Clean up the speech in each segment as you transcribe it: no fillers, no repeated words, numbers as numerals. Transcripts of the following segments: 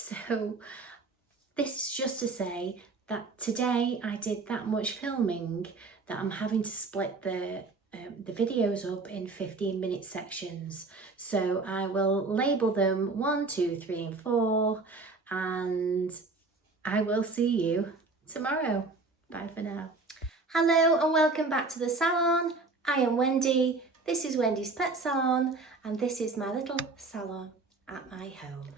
So this is just to say that today I did that much filming that I'm having to split the videos up in 15-minute sections. So I will label them 1, 2, 3 and 4, and I will see you tomorrow. Bye for now. Hello and welcome back to the salon. I am Wendy. This is Wendy's Pet Salon and this is my little salon at my home.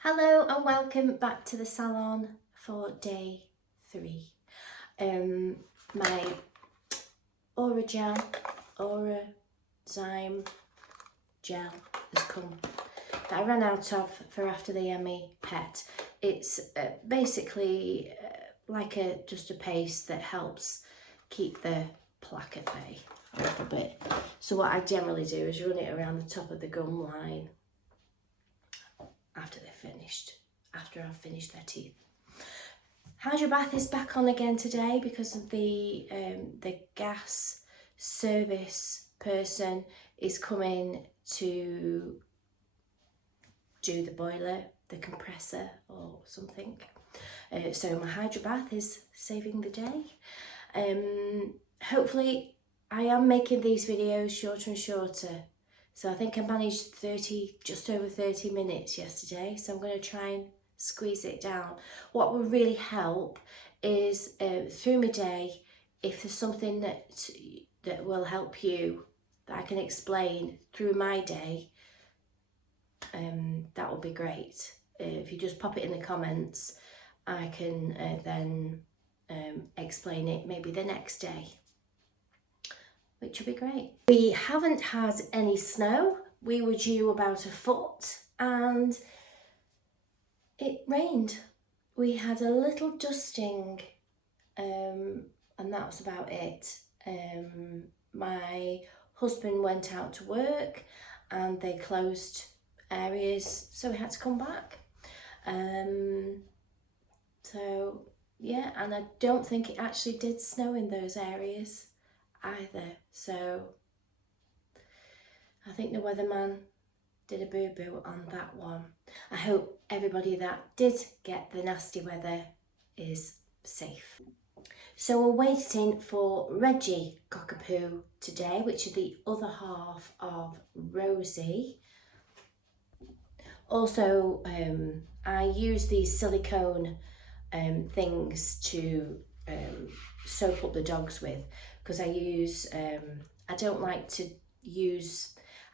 Hello and welcome back to the salon for day 3. My Aura Zyme gel has come that I ran out of for after the Emmy pet. It's basically like just a paste that helps keep the plaque at bay a little bit. So what I generally do is run it around the top of the gum line after I've finished their teeth. How's Your Bath is back on again today because of the gas service person is coming to do the boiler, the compressor or something. So my Hydro Bath is saving the day. Hopefully I am making these videos shorter and shorter. So I think I managed just over 30 minutes yesterday. So I'm going to try and squeeze it down. What will really help is through my day, if there's something that will help you, that I can explain through my day, that would be great. If you just pop it in the comments, I can then explain it maybe the next day, which would be great. We haven't had any snow. We were due about a foot and it rained. We had a little dusting and that was about it. My husband went out to work and they closed areas, so we had to come back. So yeah, and I don't think it actually did snow in those areas either. So I think the weatherman did a boo-boo on that one. I hope everybody that did get the nasty weather is safe. So we're waiting for Reggie Cockapoo today, which is the other half of Rosie. Also, I use these silicone things to soap up the dogs with, because I use, I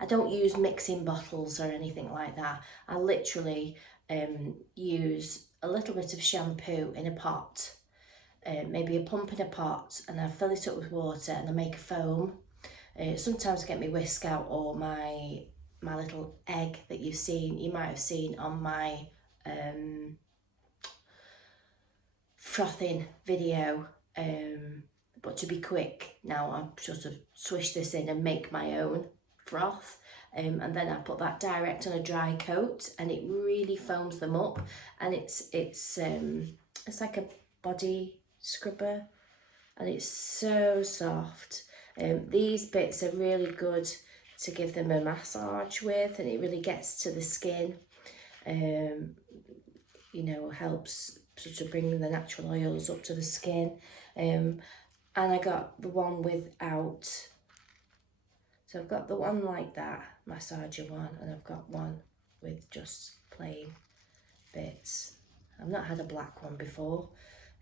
don't use mixing bottles or anything like that. I literally use a little bit of shampoo in a pot, maybe a pump in a pot, and I fill it up with water and I make a foam. Sometimes I get my whisk out or my little egg that you might have seen on my frothing video, but to be quick now I'll sort of swish this in and make my own froth, and then I put that direct on a dry coat and it really foams them up, and it's like a body scrubber and it's so soft. These bits are really good to give them a massage with, and it really gets to the skin, you know, helps sort of bring the natural oils up to the skin. And I got the one without, so I've got the one like that, massager one, and I've got one with just plain bits. I've not had a black one before.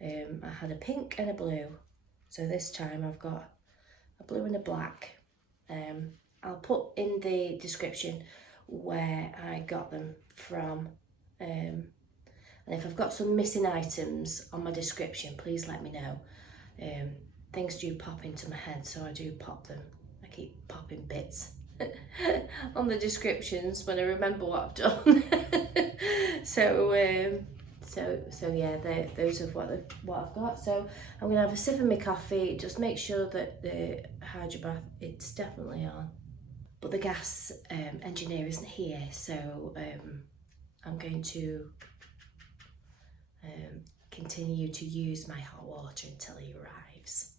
I had a pink and a blue, so this time I've got a blue and a black. I'll put in the description where I got them from, and if I've got some missing items on my description, please let me know. Things do pop into my head, so I do pop them. I keep popping bits on the descriptions when I remember what I've done. So yeah, those are what I've got. So I'm gonna have a sip of my coffee, just make sure that the Hydro Bath, it's definitely on. But the gas engineer isn't here, so I'm going to continue to use my hot water until he arrives.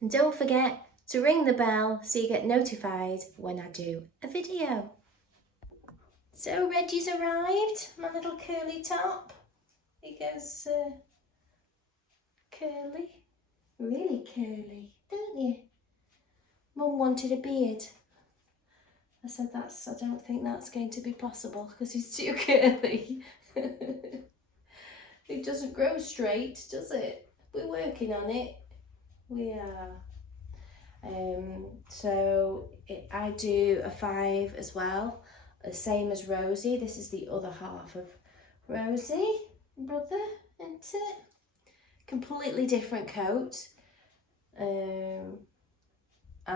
And don't forget to ring the bell so you get notified when I do a video. So Reggie's arrived, my little curly top. He goes curly, really curly, don't you? Mum wanted a beard. I said I don't think that's going to be possible because he's too curly. It doesn't grow straight, does it? We're working on it. We are. I do a 5 as well, the same as Rosie. This is the other half of Rosie, brother, isn't it? Completely different coat and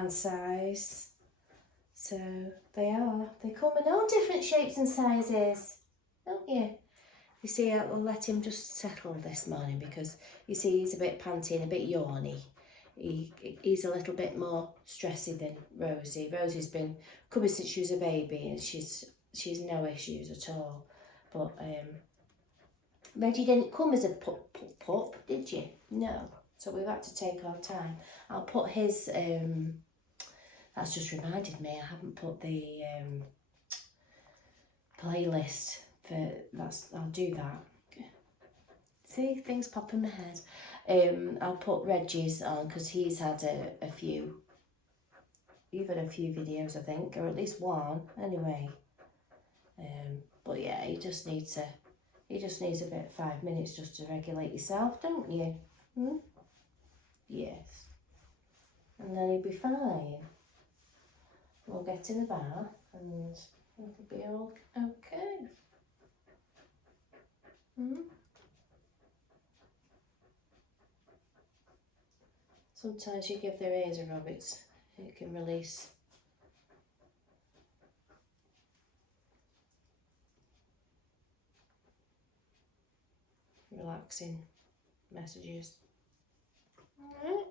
size. So they come in all different shapes and sizes, don't you? You see, I'll let him just settle this morning because you see he's a bit panting, a bit yawny. He's a little bit more stressy than Rosie. Rosie's been coming since she was a baby and she's no issues at all. But Reggie didn't come as a pup, did you? No. So we've had to take our time. I'll put his, that's just reminded me, I haven't put the playlist for, I'll do that. See, things pop in my head. I'll put Reggie's on because he's had a few. You've had a few videos, I think, or at least one, anyway. But yeah, he just needs a bit 5 minutes just to regulate yourself, don't you? Hmm? Yes. And then he'll be fine. We'll get in the bath and it'll be all okay. Hmm? Sometimes you give their ears a rub, it can release. Relaxing messages. Alright.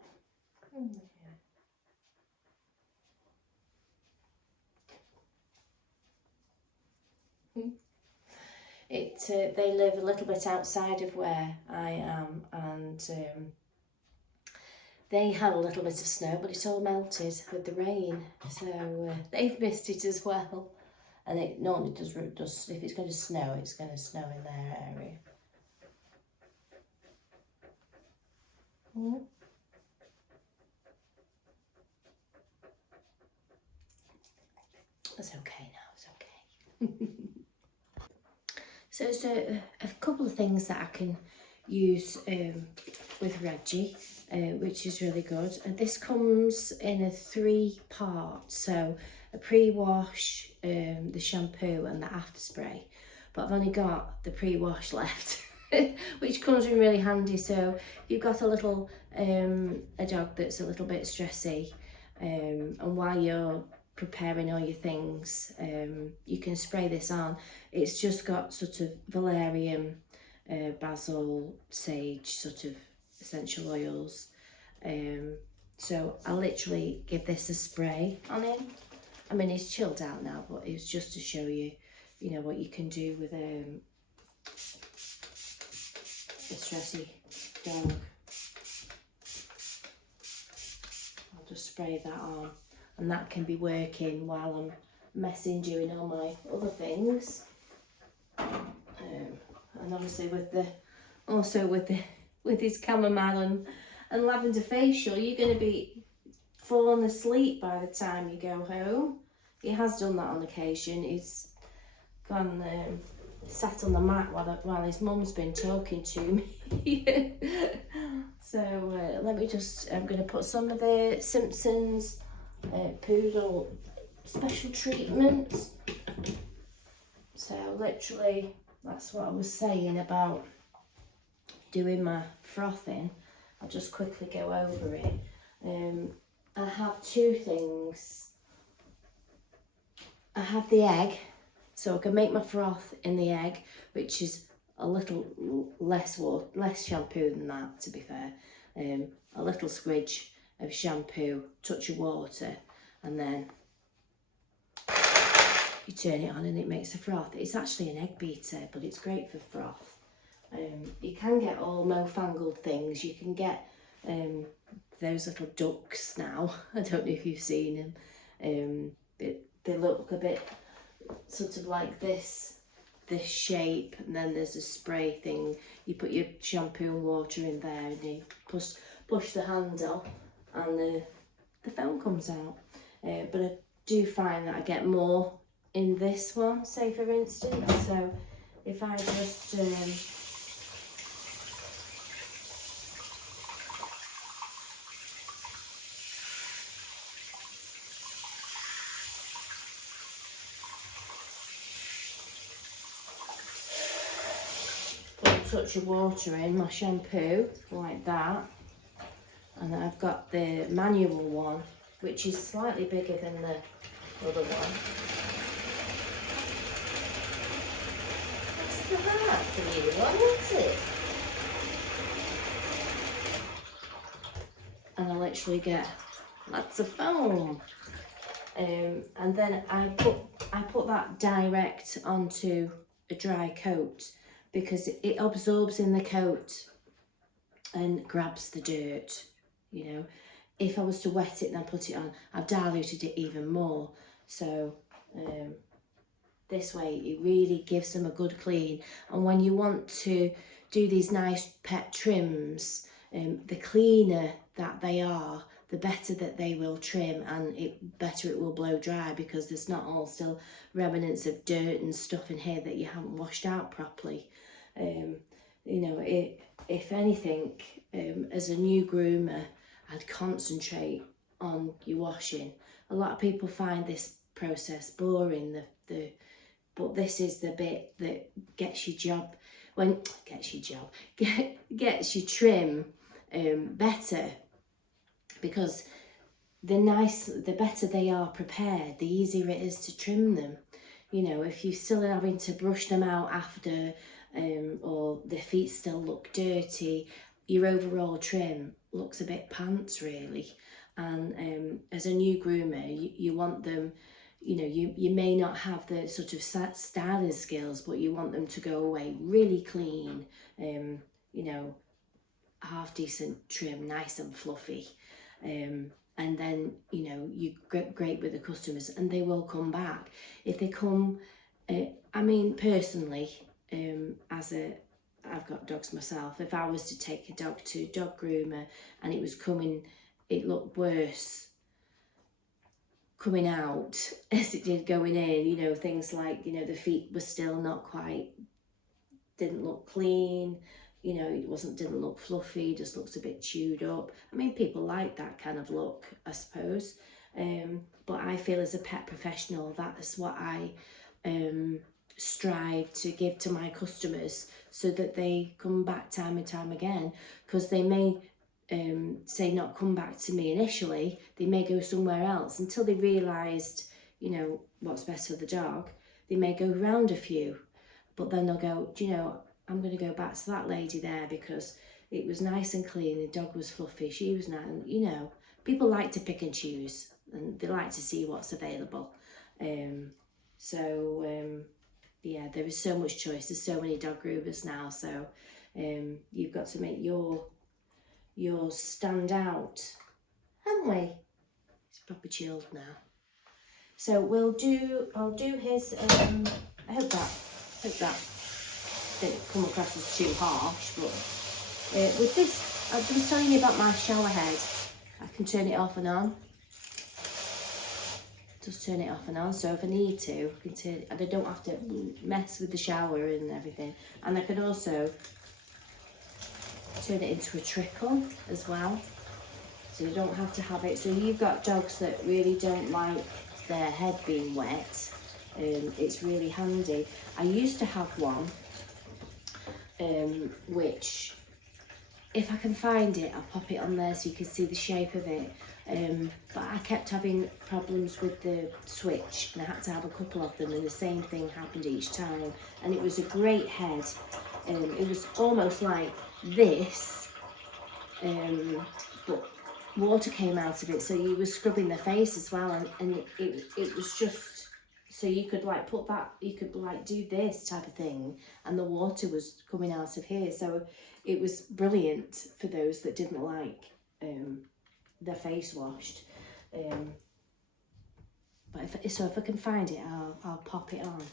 They live a little bit outside of where I am, and they had a little bit of snow, but it's all melted with the rain, so they've missed it as well. And it normally does if it's going to snow, it's going to snow in their area. Mm. It's okay now, it's okay. So a couple of things that I can use with Reggie, which is really good. And this comes in a 3-part, so a pre-wash, the shampoo and the after spray. But I've only got the pre-wash left, which comes in really handy. So if you've got a little a dog that's a little bit stressy, and while you're preparing all your things, you can spray this on. It's just got sort of valerian, basil, sage, sort of essential oils. So I literally give this a spray on him. I mean, he's chilled out now, but it was just to show you, you know, what you can do with a stressy dog. I'll just spray that on, and that can be working while I'm doing all my other things. And obviously with his chamomile and lavender facial, you're going to be falling asleep by the time you go home. He has done that on occasion. He's gone sat on the mat while his mum's been talking to me. So let me just, I'm going to put some of the Simpsons Poodle special treatments. So literally, that's what I was saying about doing my frothing. I'll just quickly go over it. I have 2 things. I have the egg, so I can make my froth in the egg, which is a little less shampoo than that, to be fair. A little squidge of shampoo, touch of water, and then you turn it on and it makes a froth. It's actually an egg beater, but it's great for froth. You can get all mo-fangled things. You can get those little ducks now. I don't know if you've seen them. They look a bit sort of like this shape, and then there's a spray thing. You put your shampoo and water in there, and you push the handle, and the foam comes out. But I do find that I get more in this one, say for instance. So if I just put a touch of water in my shampoo like that, and I've got the manual one, which is slightly bigger than the other one. That's a new one, isn't it? And I literally get lots of foam. And then I put that direct onto a dry coat, because it absorbs in the coat and grabs the dirt, you know. If I was to wet it and then put it on, I've diluted it even more. So this way it really gives them a good clean. And when you want to do these nice pet trims, the cleaner that they are, the better that they will trim, and better it will blow dry, because there's not all still remnants of dirt and stuff in here that you haven't washed out properly. You know, if anything, as a new groomer, I'd concentrate on your washing. A lot of people find this process boring, but this is the bit that gets your trim better, because the better they are prepared, the easier it is to trim them. You know, if you're still having to brush them out after, or their feet still look dirty, your overall trim looks a bit pants really. And as a new groomer, you want them, you know, you may not have the sort of styling skills, but you want them to go away really clean, you know, half decent trim, nice and fluffy. And then, you know, you great with the customers, and they will come back. If they come, I mean, personally, I've got dogs myself. If I was to take a dog to dog groomer and it looked worse coming out as it did going in, you know, things like, you know, the feet were still not quite, didn't look clean, you know, didn't look fluffy, just looks a bit chewed up. I mean, people like that kind of look, I suppose. But I feel as a pet professional, that's what I strive to give to my customers, so that they come back time and time again. Because they may say not come back to me initially, they may go somewhere else until they realised, you know, what's best for the dog. They may go round a few, but then they'll go, do you know, I'm going to go back to that lady there because it was nice and clean, the dog was fluffy, she was nice. You know, people like to pick and choose, and they like to see what's available. Yeah, there is so much choice, there's so many dog groomers now, so you've got to make yours stand out, haven't we? It's proper chilled now. So I'll do his, I hope that didn't come across as too harsh, but with this, I was telling you about my shower head. I can turn it off and on. Just turn it off and on, so if I need to, I can turn it, and I don't have to mess with the shower and everything. And I can also turn it into a trickle as well, so you don't have to have it. So you've got dogs that really don't like their head being wet, it's really handy. I used to have one, which, if I can find it, I'll pop it on there so you can see the shape of it. But I kept having problems with the switch, and I had to have a couple of them, and the same thing happened each time. And it was a great head. It was almost like this, but water came out of it, so you were scrubbing the face as well, and it was just, so you could like put that, you could like do this type of thing, and the water was coming out of here. So it was brilliant for those that didn't like their face washed. But if I can find it, I'll pop it on.